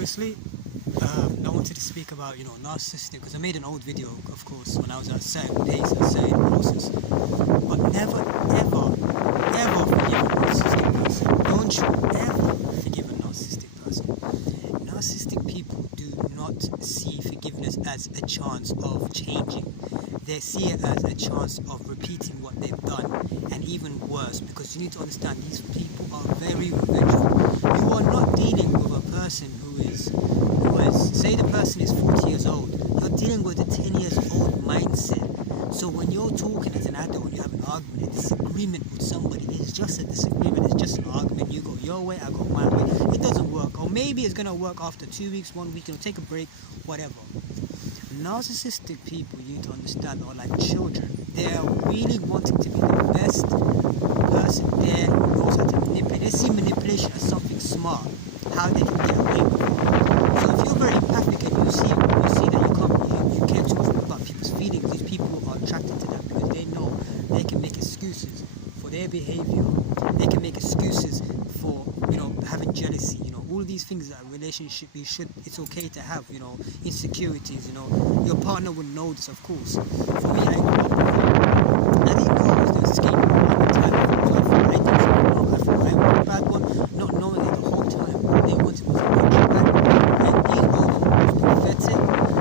seriously, I wanted to speak about, narcissistic, because I made an old video, of course, when I was at a certain pace, at a certain process. But never, ever, ever forgive a narcissistic person. Don't you ever forgive a narcissistic person. Narcissistic people do not see forgiveness as a chance of changing. They see it as a chance of repeating what they've done, and even worse, because you need to understand these people are very revengeful. You are not dealing with a person who is, say the person is 40 years old, you're dealing with a 10 years old mindset. So when you're talking as an adult and you have an argument, a disagreement with somebody, it's just a disagreement, it's just an argument. You go your way, I go my way. It doesn't work. Or maybe it's going to work after 2 weeks, 1 week, take a break, whatever. Narcissistic people, you need to understand, are like children. They are really wanting to be the best person there who knows how to manipulate. They see manipulation as something smart, how they can get away with it. So if you're very empathic and you see that you care too much about people's feelings, these people are attracted to that because they know they can make excuses for their behavior. They can make excuses for, having jealousy, all of these things that a relationship it's okay to have, insecurities, your partner would know this, of course. For me, I didn't know I was the scapegoat at the time. I thought I was a bad one, not knowing it the whole time. They wanted me to watch it back. And these are the most pathetic,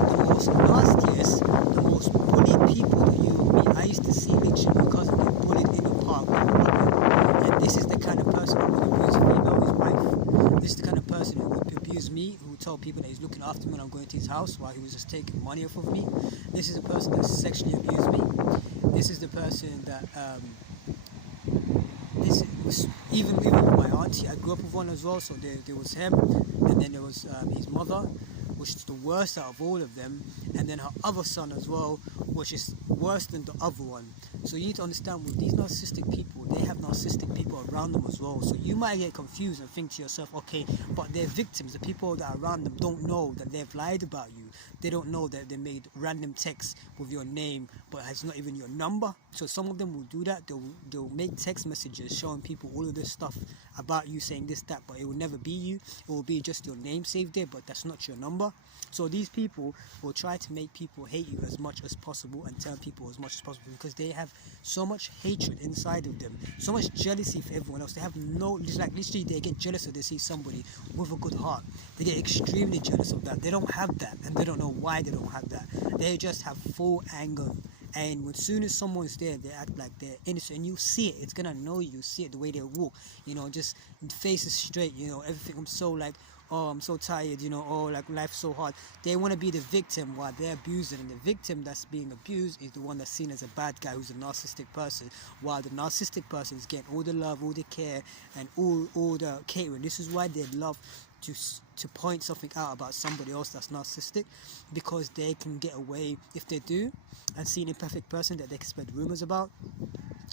the most nastiest, the most bullied people that you will meet. I used to see literally my cousin get bullied in the park. And this is the kind of person who would abuse a female, his wife. This is the kind of person who would abuse me, who would tell people that he's looking after me when I'm going to his house while he was just taking money off of me. This is the person that sexually abused me. This is the person that, even with my auntie, I grew up with one as well, so there was him, and then there was his mother, which is the worst out of all of them, and then her other son as well, which is worse than the other one. So you need to understand, with these narcissistic people, they have narcissistic people around them as well. So you might get confused and think to yourself, okay, but their victims, the people that are around them, don't know that they've lied about you. They don't know that they made random texts with your name, but it's not even your number. So some of them will do that. They'll make text messages showing people all of this stuff about you, saying this, that, but it will never be you. It will be just your name saved there, but that's not your number. So these people will try to make people hate you as much as possible and turn people as much as possible, because they have so much hatred inside of them, so much jealousy for everyone else. They have literally they get jealous if they see somebody with a good heart. They get extremely jealous of that. They don't have that, and they don't know why they don't have that. They just have full anger. And as soon as someone's there, they act like they're innocent, and you see it. It's gonna annoy you. See it the way they walk, just face is straight, everything. I'm so like, oh, I'm so tired, oh, like life's so hard. They want to be the victim while they're abusing, and the victim that's being abused is the one that's seen as a bad guy, who's a narcissistic person, while the narcissistic person is getting all the love, all the care, and all the catering. This is why they love to point something out about somebody else that's narcissistic, because they can get away if they do, and see an imperfect person that they can spread rumors about,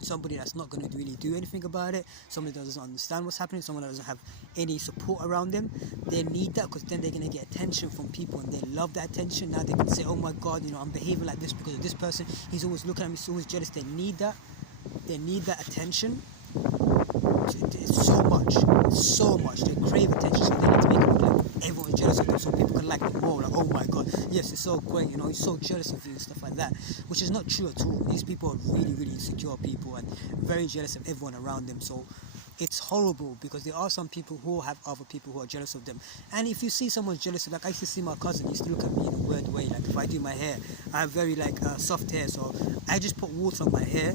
somebody that's not going to really do anything about it, somebody that doesn't understand what's happening, someone that doesn't have any support around them. They need that, because then they're going to get attention from people, and they love that attention. Now they can say, oh my god, I'm behaving like this because of this person, he's always looking at me, he's always jealous. They need that attention. It's so much. They crave attention, so they need to make it look like everyone's jealous of them, so people can like them more. Like, oh my god, yes, it's so great, he's so jealous of you and stuff like that, which is not true at all. These people are really, really insecure people and very jealous of everyone around them. So it's horrible, because there are some people who have other people who are jealous of them. And if you see someone jealous, like I used to see my cousin, he used to look at me in a weird way. Like if I do my hair, I have very soft hair, so I just put water on my hair.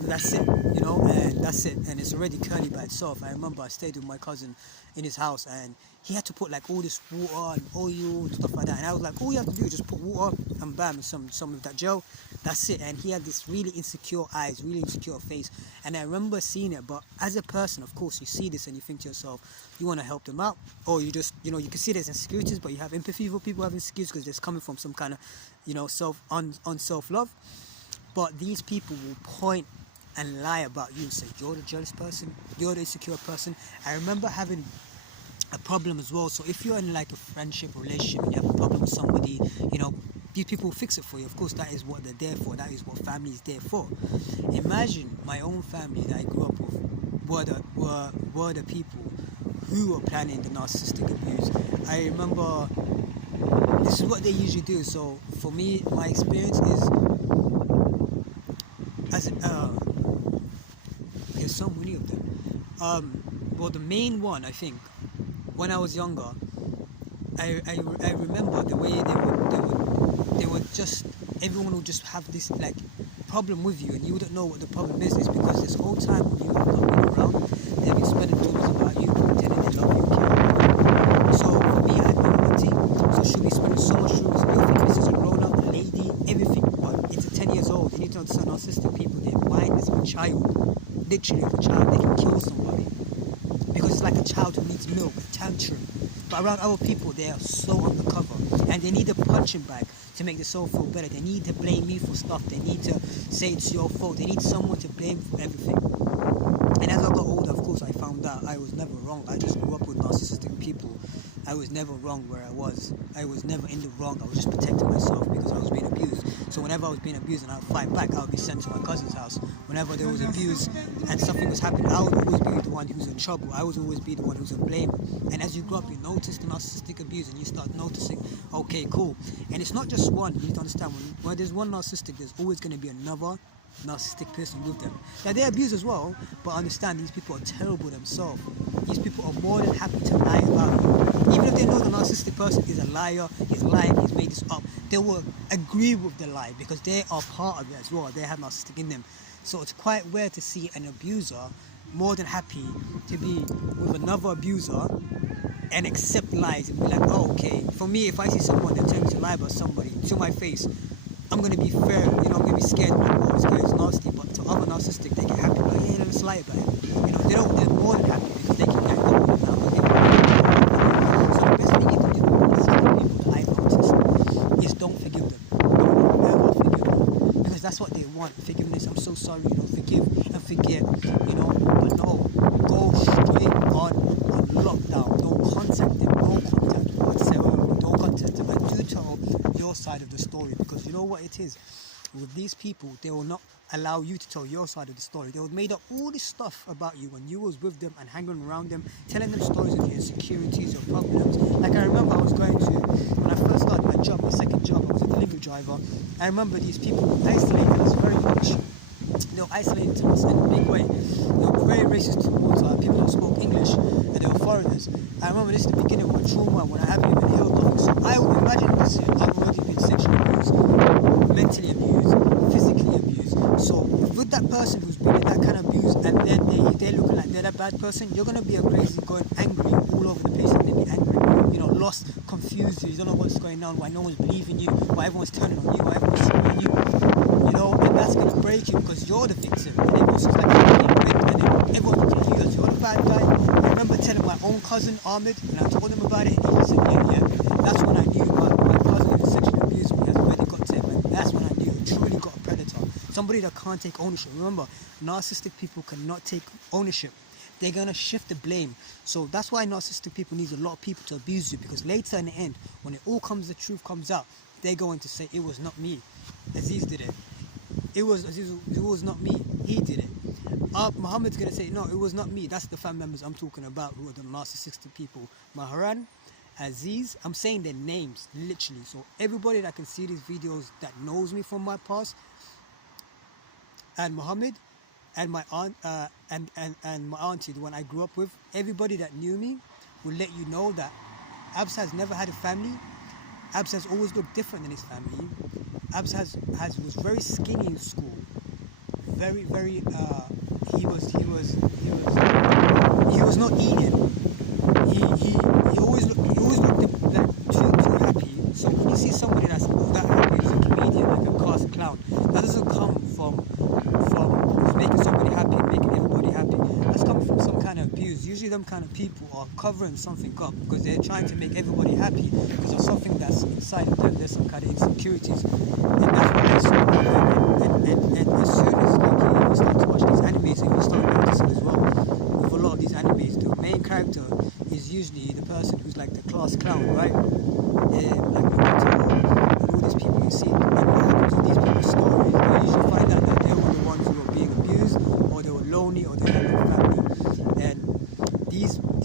That's it, and that's it, and it's already curly by itself. I remember I stayed with my cousin in his house, and he had to put like all this water and oil and stuff like that, and I was like, all you have to do is just put water and bam, and some of that gel, that's it. And he had this really insecure eyes, really insecure face, and I remember seeing it. But as a person, of course, you see this and you think to yourself, you want to help them out, or you just, you can see there's insecurities, but you have empathy for people who have insecurities, because it's coming from some kind of self-love. But these people will point and lie about you and say, you're the jealous person, you're the insecure person. I remember having a problem as well. So if you're in like a friendship relationship and you have a problem with somebody, these people will fix it for you. Of course, that is what they're there for. That is what family is there for. Imagine my own family that I grew up with were the people who were planning the narcissistic abuse. I remember this is what they usually do. So for me, my experience is as there's so many of them. Well, the main one, I think, when I was younger, I remember the way they would just, everyone would just have this like problem with you, and you wouldn't know what the problem is. It's because this whole time when you have not been around, they've been spreading rumors about you, pretending they love you, care about you. So for me, I had been auntie, so she'll be spreading so much rumors. You think this is a grown-up lady, everything, but it's a 10 years old. You need to understand, narcissistic people, their mind is of a child, literally of a child. They can kill somebody because it's like a child who needs milk, a tantrum. But around other people, they are so undercover, and they need a punching bag to make the soul feel better. They need to blame me for stuff. They need to say it's your fault. They need someone to blame for everything. And as I got older, of course, I found out I was never wrong. I just grew up with narcissistic people. I was never wrong where I was. I was never in the wrong. I was just protecting myself because I was being abused. So whenever I was being abused and I would fight back, I would be sent to my cousin's house. Whenever there was abuse and something was happening, I would always be the one who's in trouble. I would always be the one who's to blame. And as you grow up, you notice the narcissistic abuse and you start noticing, okay, cool. And it's not just one. You need to understand, when there's one narcissistic, there's always going to be another narcissistic person with them. Now, they abuse as well, but understand these people are terrible themselves. These people are more than happy to lie about you. Even if they know the narcissistic person is a liar, he's lying, he's made this up, they will agree with the lie because they are part of it as well. They have narcissistic in them. So it's quite weird to see an abuser more than happy to be with another abuser and accept lies and be like, oh, okay. For me, if I see someone that tells me to lie about somebody to my face, I'm going to be fair, I'm going to be scared, oh, this guy is nasty. But to other narcissistic, they get happy, like, hey, let's lie about it. They're more than happy because they can get up with it. So the best thing you can do with narcissistic people that I've noticed is don't forgive them. Don't ever forgive them. Because that's what they want, forgiveness. I'm so sorry, forgive and forget, but no, go straight on lockdown. Don't contact them, don't contact them, and do tell your side of the story, because you know what it is with these people, they will not allow you to tell your side of the story. They would made up all this stuff about you when you was with them and hanging around them, telling them stories of your insecurities, your problems. Like I remember I was going to, when I first started my job, my second job, I was a delivery driver. I remember these people isolated us very much. They were isolated us in a big way. They were very racist towards people who spoke English, and they were foreigners. I remember this at the beginning of my trauma when I haven't even healed nothing. So I would imagine this here, I've already been sexually abused, mentally abused, physically abused. So with that person who's been in that kind of abuse, and then they're looking like they're that bad person, you're gonna be a crazy, going angry all over the place, and then be angry, lost, confused. You don't know what's going on, why no one's believing you, why everyone's turning on you, why everyone's screwing you. And that's gonna break you because you're the victim, and everyone's just like, and then everyone's looking at you as you're the bad guy. I remember telling my own cousin Ahmed, and I told him about it, and he just said, yeah. That's when I knew my cousin was sexually abused me, has already got to him, and that's when I knew I truly got a predator. Somebody that can't take ownership. Remember, narcissistic people cannot take ownership. They're gonna shift the blame. So that's why narcissistic people need a lot of people to abuse you, because later in the end, when it all comes, the truth comes out, they're going to say, it was not me. Aziz did it. It was not me. He did it. Muhammad's gonna say, no, it was not me. That's the family members I'm talking about who are the narcissistic people. Mahran, Aziz, I'm saying their names literally. So everybody that can see these videos that knows me from my past, and Muhammad, and my aunt, and my auntie, the one I grew up with, everybody that knew me will let you know that Abs has never had a family. Abs has always looked different than his family. Abs was very skinny in school. Very, very. He was not eating. He always looked like too happy. So when you see somebody that's that happy as a comedian, like a cast clown, that doesn't come from making somebody happy and making everybody happy. That's coming from some kind of abuse. Usually them kind of people are covering something up because they're trying to make everybody happy because of something that's inside of them. There's some kind of insecurities, and that's what I saw. And as soon as you start to watch these animes, and you start noticing as well with a lot of these animes, the main character is usually the person who's like the class clown, right? Like and all these people you see, and what happens with these people's stories, you usually find out that they were the ones who were being abused, or they were lonely, or they had no family. And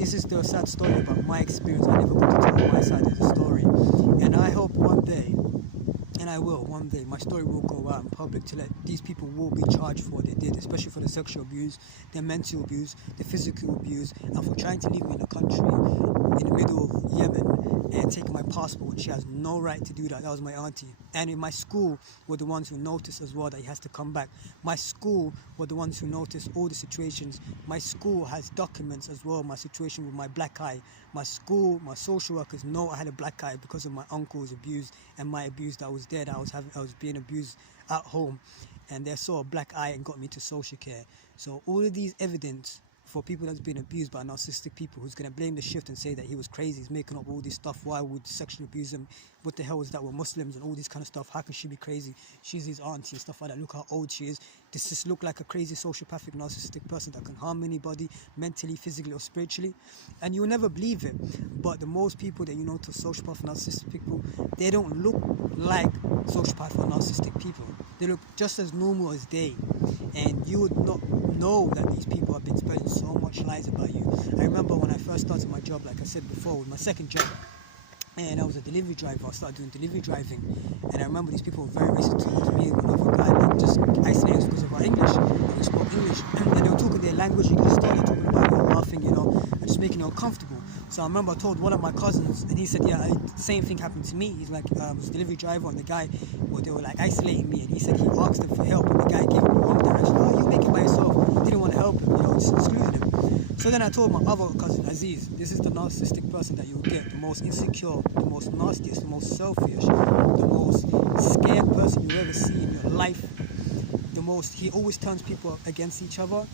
this is the sad story about my experience. I never got to tell my side of the story, and I hope one day, and I will one day, my story will go out in public to let these people will be charged for what they did, especially for the sexual abuse, the mental abuse, the physical abuse, and for trying to leave me in a country in the middle of Yemen and taking my passport, which she has no right to do that. That was my auntie. And in my school were the ones who noticed as well that he has to come back. My school were the ones who noticed all the situations. My school has documents as well, my situation with my black eye. My school, my social workers know I had a black eye because of my uncle's abuse and my abuse that was there, that I was being abused at home. And they saw a black eye and got me to social care. So all of these evidence for people that's been abused by narcissistic people, who's going to blame the shift and say that he was crazy, he's making up all this stuff, why would sexually abuse him, what the hell is that, we're Muslims and all this kind of stuff, how can she be crazy, she's his auntie and stuff like that, look how old she is. Does this look like a crazy sociopathic narcissistic person that can harm anybody mentally, physically or spiritually? And you'll never believe it, but the most people that you know to sociopath narcissistic people, they don't look like sociopath or narcissistic people. They look just as normal as they, and you would not know that these people have been spreading so much lies about you. I remember when I first started my job, like I said before, with my second job, and I was a delivery driver. I started doing delivery driving, and I remember these people were very racist towards me. One guy like just isolated us because of our English, and we spoke English, and they were talking their language. You could just start talking about it, laughing, and just making it uncomfortable. So I remember I told one of my cousins, and he said, yeah, same thing happened to me. He's like, I was a delivery driver, and the guy, well, they were like isolating me, and he said he asked them for help, and the guy gave him the wrong direction. Oh, you make it by yourself. Didn't want to help him, just excluded him. So then I told my other cousin Aziz, this is the narcissistic person that you'll get, the most insecure, the most nastiest, the most selfish, the most scared person you ever see in your life. He always turns people against each other.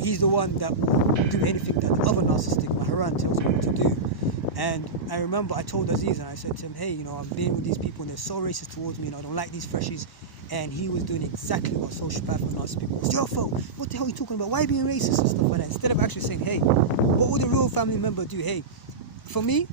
He's the one that will do anything that the other narcissistic, Maharan, tells him to do. And I remember I told Aziz, and I said to him, hey, I've been with these people and they're so racist towards me, I don't like these freshies. And he was doing exactly what sociopath and narcissistic people, it's your fault, what the hell are you talking about, why are you being racist and stuff like that, instead of actually saying, hey, what would a real family member do? Hey, for me,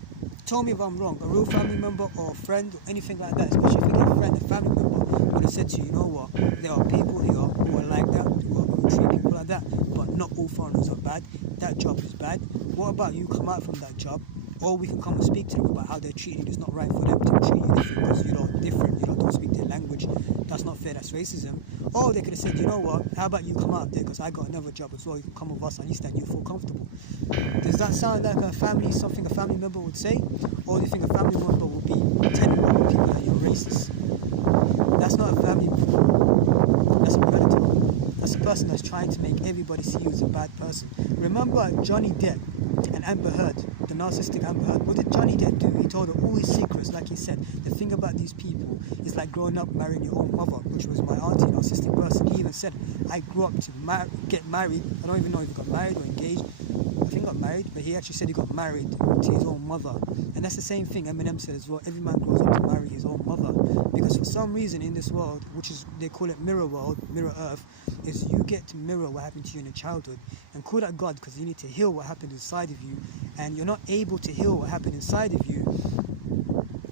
tell me if I'm wrong, a real family member or a friend or anything like that, especially if you're a friend, a family member, would have said to you, you know what, there are people here who are like that, who treat people like that, but not all foreigners are bad, that job is bad, what about you come out from that job, or we can come and speak to them about how they're treating you. It's not right for them to treat you different because you're different, don't speak their language, that's not fair, that's racism. Or they could have said, you know what, how about you come out there because I got another job as well, you can come with us, at least then you feel comfortable. Does that sound like something a family member would say? Or do you think a family member will be telling other people that you're racist? That's not a family member, that's a predator. That's a person that's trying to make everybody see you as a bad person. Remember Johnny Depp and Amber Heard, the narcissistic Amber Heard. What did Johnny Depp do? He told her all his secrets. Like he said, the thing about these people is like growing up marrying your own mother, which was my auntie, narcissistic person. He even said, I grew up to get married. I don't even know if he got married or engaged. I think he got married, but he actually said he got married to his own mother. And that's the same thing Eminem said as well. Every man grows up to marry his own mother. Because for some reason in this world, which is, they call it mirror world, mirror earth, is you get to mirror what happened to you in your childhood and call that God, because you need to heal what happened inside of you, and you're not able to heal what happened inside of you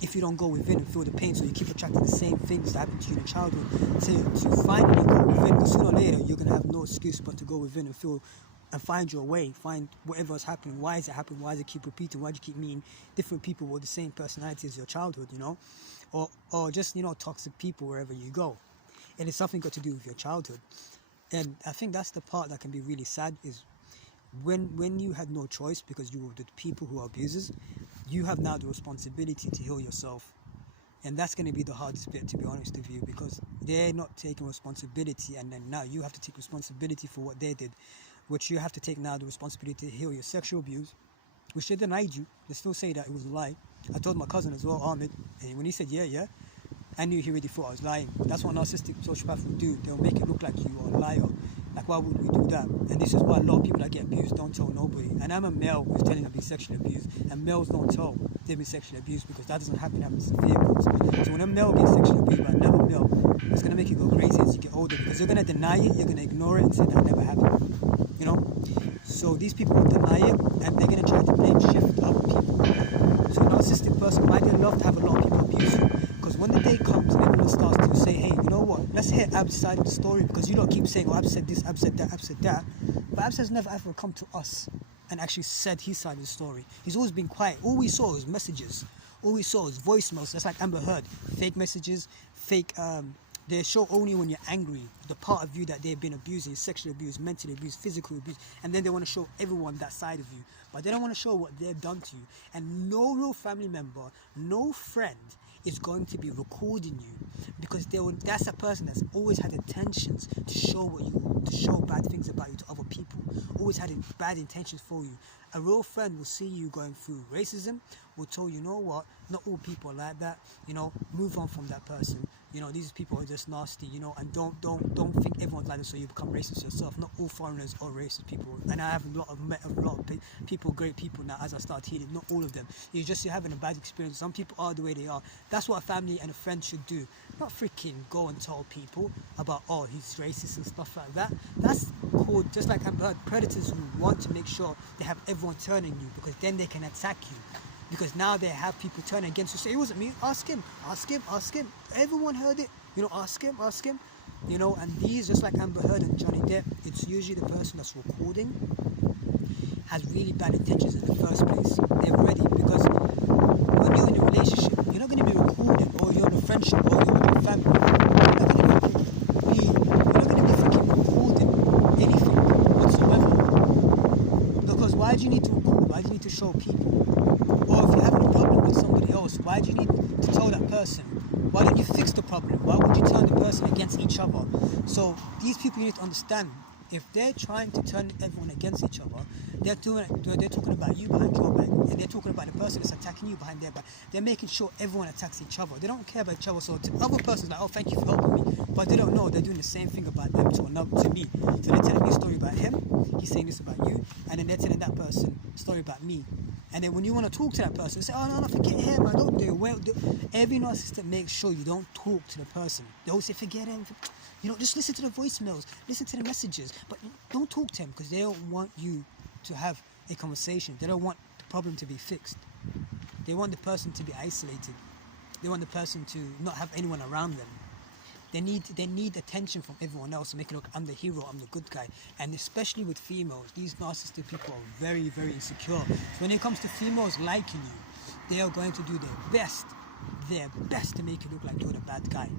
if you don't go within and feel the pain. So you keep attracting the same things that happened to you in your childhood to finally go within, because sooner or later you're going to have no excuse but to go within and feel and find your way, find whatever is happening. Why is it happening? Why does it keep repeating? Why do you keep meeting different people with the same personality as your childhood, or just toxic people wherever you go? And it's something got to do with your childhood. And I think that's the part that can be really sad, is when you had no choice because you were the people who are abusers, you have now the responsibility to heal yourself. And that's going to be the hardest bit, to be honest with you, because they're not taking responsibility, and then now you have to take responsibility for what they did, which you have to take now the responsibility to heal your sexual abuse, which they denied you. They still say that it was a lie. I told my cousin as well, Ahmed, and when he said yeah, I knew he already thought I was lying. That's what narcissistic sociopaths will do. They'll make it look like you are a liar. Like, why would we do that? And this is why a lot of people that get abused don't tell nobody. And I'm a male who's telling them being sexually abused, and males don't tell they've been sexually abused, because that doesn't happen in vehicles. So when a male gets sexually abused by another male, it's going to make you go crazy as you get older, because you're going to deny it, you're going to ignore it and say that never happened. So these people will deny it, and they're going to try to blame shift other people. So a narcissistic person might love to have a lot of people abuse you, because when the day comes and everyone starts to say, hey, you know what, let's hear Ab's side of the story, because you don't keep saying, oh, Ab said this, Ab said that, Ab said that. But Ab has never ever come to us and actually said his side of the story. He's always been quiet. All we saw was messages. All we saw was voicemails. That's like Amber Heard. Fake messages, fake. They show only when you're angry, the part of you that they've been abusing, sexually abused, mentally abused, physically abused, and then they want to show everyone that side of you. But they don't want to show what they've done to you. And no real family member, no friend is going to be recording you, because that's a person that's always had intentions to show bad things about you to other people, always had bad intentions for you. A real friend will see you going through racism, will tell you, you know what, not all people are like that, move on from that person. These people are just nasty, and don't think everyone's like this so you become racist yourself. Not all foreigners are racist people, and I have met a lot of people, great people now as I start healing. Not all of them. You're having a bad experience. Some people are the way they are. That's what a family and a friend should do. Not freaking go and tell people about, oh, he's racist and stuff like that. That's called, just like I've heard, predators who want to make sure they have everyone turning you, because then they can attack you. Because now they have people turning against you. Say, it wasn't me. Ask him. Everyone heard it. Ask him. And these, just like Amber Heard and Johnny Depp, it's usually the person that's recording has really bad intentions in the first place. They're ready, because when you're in a relationship, you're not going to be recording, or you're in a friendship, or you're with your family. You're not going to be freaking recording anything whatsoever. Because why do you need to record? Why do you need to show people? Or if you're having a problem with somebody else, why do you need to tell that person? Why don't you fix the problem? Why would you turn the person against each other? So these people, you need to understand, if they're trying to turn everyone against each other, they're talking about you behind your back, and they're talking about the person that's attacking you behind their back. They're making sure everyone attacks each other. They don't care about each other. So to other person's like, oh, thank you for helping me, but they don't know they're doing the same thing about them to me. So they're telling me a story about him, he's saying this about you, and then they're telling that person a story about me. And then when you want to talk to that person, say, oh, no, forget him, I don't do it well. Every narcissist makes sure you don't talk to the person. They always say, forget him. Just listen to the voicemails, listen to the messages, but don't talk to him, because they don't want you to have a conversation. They don't want the problem to be fixed. They want the person to be isolated. They want the person to not have anyone around them. They need attention from everyone else to make it look, I'm the hero, I'm the good guy. And especially with females, these narcissistic people are very, very insecure. So when it comes to females liking you, they are going to do their best to make you look like you're the bad guy.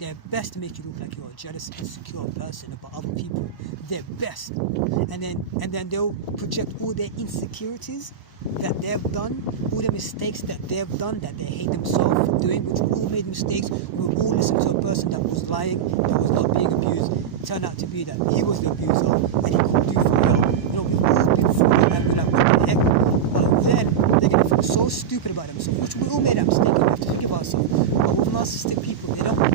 Their best to make you look like you're a jealous, insecure person about other people. Their best. And then they'll project all their insecurities that they've done, all the mistakes that they've done, that they hate themselves for doing, which we all made mistakes. We all listened to a person that was lying, that was not being abused. It turned out to be that he was the abuser, and he called you for help. We've all been through it, and we're like, what the heck? And then they're going to feel so stupid about themselves, which we all made that mistake, and we have to think about ourselves. But with narcissistic people, they don't know.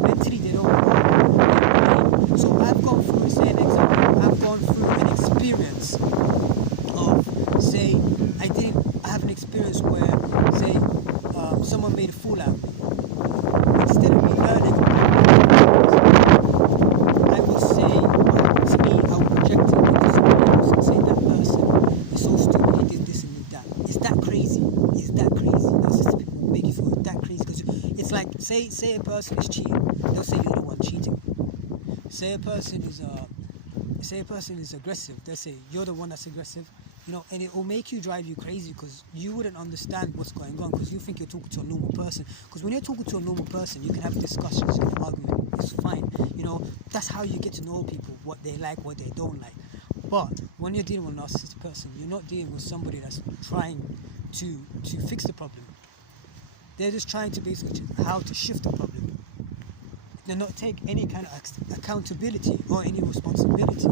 Mentally, they don't know. So I've gone through, say an example, I've gone through an experience of, say, I have an experience where, say, someone made a fool out of me. Instead of me learning, I would say, to me, I would project it into somebody else and say, that person is so stupid, he did this and did that. Is that crazy? Narcissistic people will make you feel that crazy, because it's like, say a person is cheating, they'll say you're the one cheating. Say a person is aggressive, they'll say you're the one that's aggressive. And it will make you, drive you crazy, because you wouldn't understand what's going on, because you think you're talking to a normal person. Because when you're talking to a normal person, you can have discussions, you can argue, it's fine. That's how you get to know people, what they like, what they don't like. But when you're dealing with a narcissistic person, you're not dealing with somebody that's trying to fix the problem. They're just trying to basically how to shift the problem. They not take any kind of accountability or any responsibility.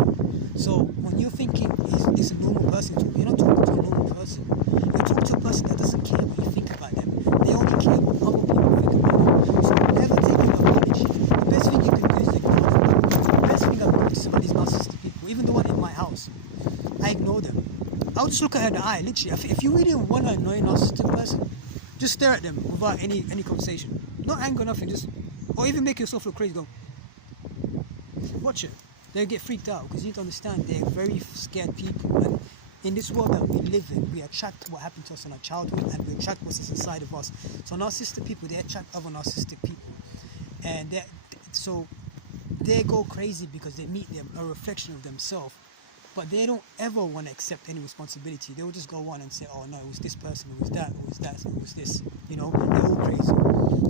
So when you're thinking, is this a normal person? You're not talking to a normal person. You're talking to a person that doesn't care what you think about them. They only care what other people think about them. So never take an apology. The best thing you can do is ignore them. The best thing I've noticed about these narcissistic people, even the one in my house, I ignore them. I'll just look at her in the eye, literally. If you really want to annoy a narcissistic person, just stare at them without any conversation. Not anger, nothing, just, or even make yourself look crazy, go, watch it. They'll get freaked out, because you need to understand they're very scared people. And in this world that we live in, we attract what happened to us in our childhood, and we attract what's inside of us. So narcissistic people, they attract other narcissistic people. And so they go crazy because they meet them, a reflection of themselves. but they don't ever want to accept any responsibility. They will just go on and say, oh no, it was this person, it was that, it was that, it was this, they're all crazy.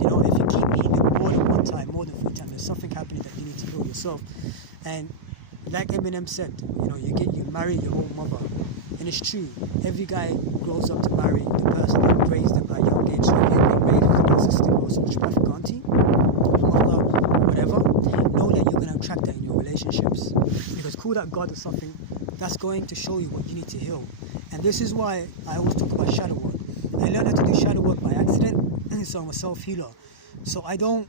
If you keep hitting it more than one time, more than 3 times, there's something happening that you need to heal yourself. And like Eminem said, you marry your own mother. And it's true, every guy grows up to marry the person that raised them at a young age. So if you've been raised with a narcissistic or sociopathic auntie, mother, whatever, know that you're going to attract that in your relationships. Because call that God or something, that's going to show you what you need to heal. And this is why I always talk about shadow work. I learned how to do shadow work by accident, so I'm a self-healer. So I don't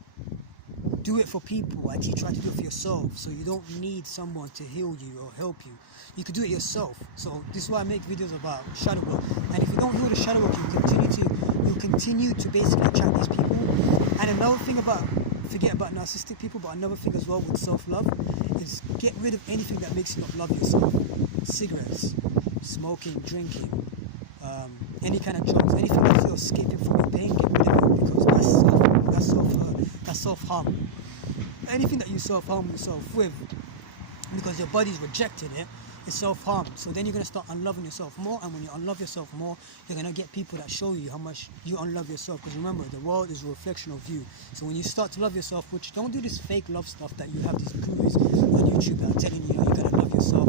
do it for people, I try to do it for yourself. So you don't need someone to heal you or help you. You can do it yourself. So this is why I make videos about shadow work. And if you don't heal the shadow work, you'll continue to basically attract these people. And another thing forget about narcissistic people, but another thing as well with self-love is get rid of anything that makes you not love yourself. Cigarettes, smoking, drinking, any kind of drugs, anything that you're escaping from your pain, get rid of it, because that's self-hurt, that's self-harm. Anything that you self-harm yourself with, because your body's rejected it, it's self-harm. So then you're going to start unloving yourself more, and when you unlove yourself more, you're going to get people that show you how much you unlove yourself. Because remember, the world is a reflection of you. So when you start to love yourself, which don't do this fake love stuff that you have these gurus on YouTube that are telling you, you got to love yourself,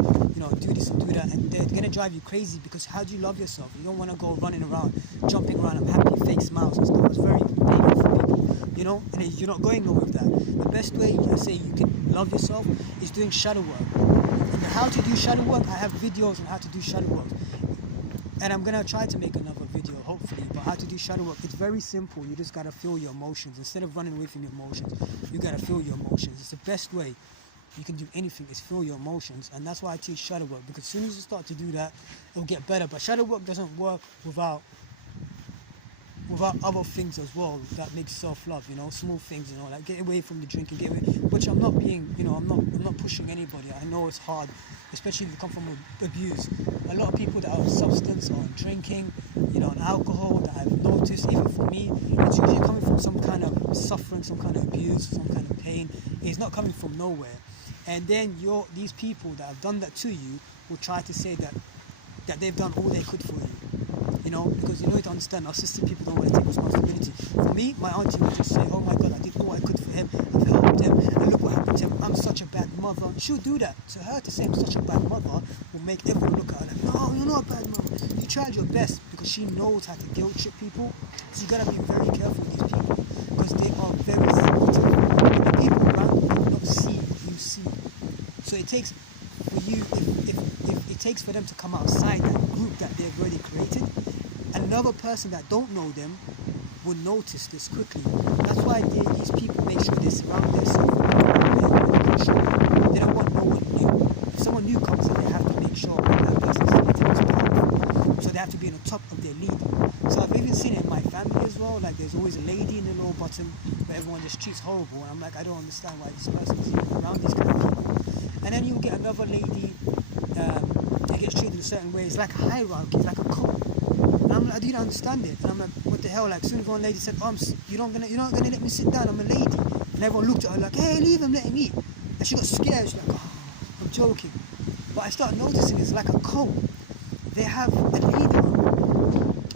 do this and do that, and they're going to drive you crazy. Because how do you love yourself? You don't want to go running around, jumping around and happy, fake smiles and stuff. It's very painful for people, and you're not going nowhere with that. The best way I say you can love yourself is doing shadow work. And how to do shadow work, I have videos on how to do shadow work. And I'm going to try to make another video, hopefully, but how to do shadow work. It's very simple. You just got to feel your emotions. Instead of running away from your emotions, you got to feel your emotions. It's the best way you can do anything, is feel your emotions. And that's why I teach shadow work, because as soon as you start to do that, it'll get better. But shadow work doesn't work without other things as well that make self-love, small things, like get away from the drinking, get away, which I'm not being, I'm not pushing anybody. I know it's hard, especially if you come from abuse. A lot of people that are on substance or on drinking, on alcohol, that I've noticed, even for me, it's usually coming from some kind of suffering, some kind of abuse, some kind of pain. It's not coming from nowhere. And then these people that have done that to you will try to say that they've done all they could for you. Because you need to understand, narcissistic people don't want to take responsibility. For me, my auntie would just say, oh my God, I did all I could for him, I've helped him, and look what happened to him, I'm such a bad mother. She'll do that. To her, to say I'm such a bad mother will make everyone look at her like, no, you're not a bad mother. You tried your best, because she knows how to guilt trip people. So you got to be very careful with these people, because they are very sensitive. And the people around you do not see what you see. So it takes for you, if it takes for them to come outside that group that they've already created, another person that don't know them will notice this quickly. That's why these people make sure they surround themselves with people. They don't want no one new. If someone new comes in, they have to make sure that person's powerful. So they have to be on the top of their league. So I've even seen it in my family as well. Like there's always a lady in the lower bottom, but everyone just treats horrible. And I'm like, I don't understand why this person is even around these kind of people. And then you'll get another lady that gets treated a certain way. It's like a hierarchy, it's like a cult. And I didn't understand it. And I'm like, what the hell? Like, soon as one lady said, you're not gonna let me sit down, I'm a lady. And everyone looked at her like, hey, leave him, let him eat. And she got scared. She's like, oh, I'm joking. But I started noticing it's like a cult. They have a leader,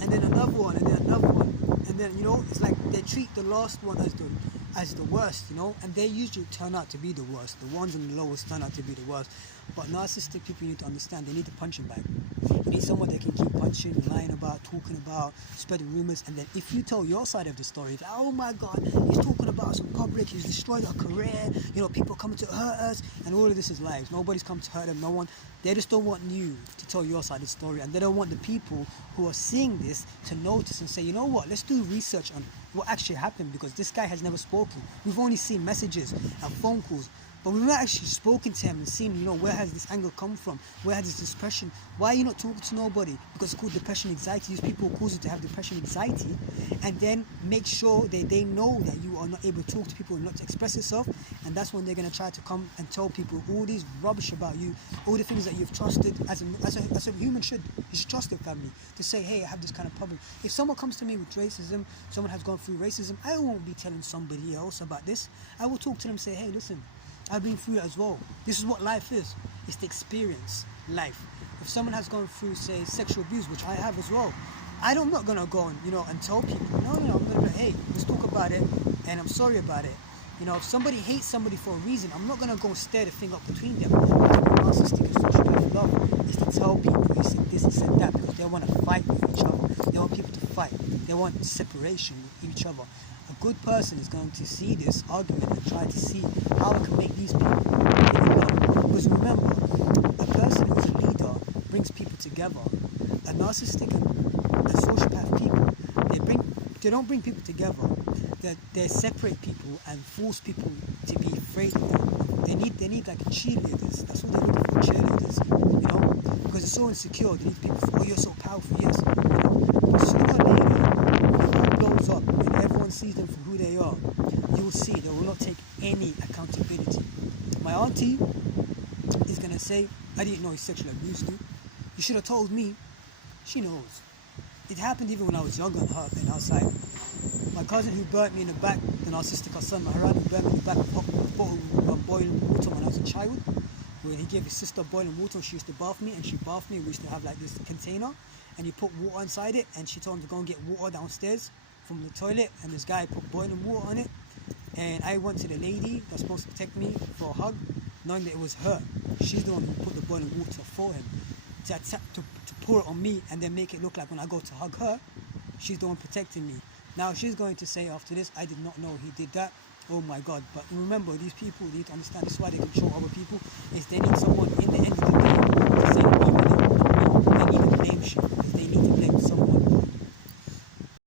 and then another one, and then another one. And then, it's like they treat the last one as the worst, and they usually turn out to be the worst. The ones in the lowest turn out to be the worst. But narcissistic people, you need to understand, they need a punching bag. You need someone they can keep punching, lying about, talking about, spreading rumors. And then if you tell your side of the story, like, oh my God, he's talking about us in public, he's destroyed our career, people coming to hurt us, and all of this is lies. Nobody's come to hurt them, no one. They just don't want you to tell your side of the story, and they don't want the people who are seeing this to notice and say, you know what, let's do research on what actually happened, because this guy has never spoken. We've only seen messages and phone calls, but we've not actually spoken to him and seen, where has this anger come from? Where has this depression? Why are you not talking to nobody? Because it's called depression, anxiety. These people cause you to have depression, anxiety, and then make sure that they know that you are not able to talk to people and not to express yourself, and that's when they're going to try to come and tell people all these rubbish about you, all the things that you've trusted as a human should. You should trust your family to say, hey, I have this kind of problem. If someone comes to me with racism, someone has gone through racism, I won't be telling somebody else about this. I will talk to them and say, hey, listen, I've been through it as well. This is what life is. It's the experience. life. If someone has gone through, say, sexual abuse, which I have as well, I'm not gonna go and and tell people. No, I'm gonna be, hey, let's talk about it, and I'm sorry about it. If somebody hates somebody for a reason, I'm not gonna go stare the thing up between them. Narcissistic and sociopath love is to tell people he said this, he said that, because they want to fight with each other. They want people to fight. They want separation with each other. A good person is going to see this argument and try to see how I can make these people get along. Because remember, a person who's a leader brings people together. A narcissistic and sociopath people, they don't bring people together. They separate people and force people to be afraid of them. They need like cheerleaders. That's what they're looking for, cheerleaders. Because it's so insecure. They need people. Oh, you're so powerful, yes. But sooner or later, when it all blows up and everyone sees them for who they are, you will see they will not take any accountability. My auntie is gonna say, I didn't know he sexually abused you. You should have told me. She knows. It happened even when I was younger and outside. My cousin who burnt me in the back, the narcissistic son, Maharan, who burnt me in the back of a bottle of boiling water when I was a child. When he gave his sister boiling water, she used to bath me, and she bathed me. We used to have like this container, and you put water inside it, and she told him to go and get water downstairs from the toilet, and this guy put boiling water on it, and I went to the lady that's supposed to protect me for a hug, knowing that it was her. She's the one who put the boiling water for him, to pour it on me, and then make it look like when I go to hug her, she's the one protecting me. Now she's going to say after this, I did not know he did that. Oh my God. But remember, these people need to understand, this is why they control other people, is they need someone in the end of the day to say, oh, they need a blame sheet, because they need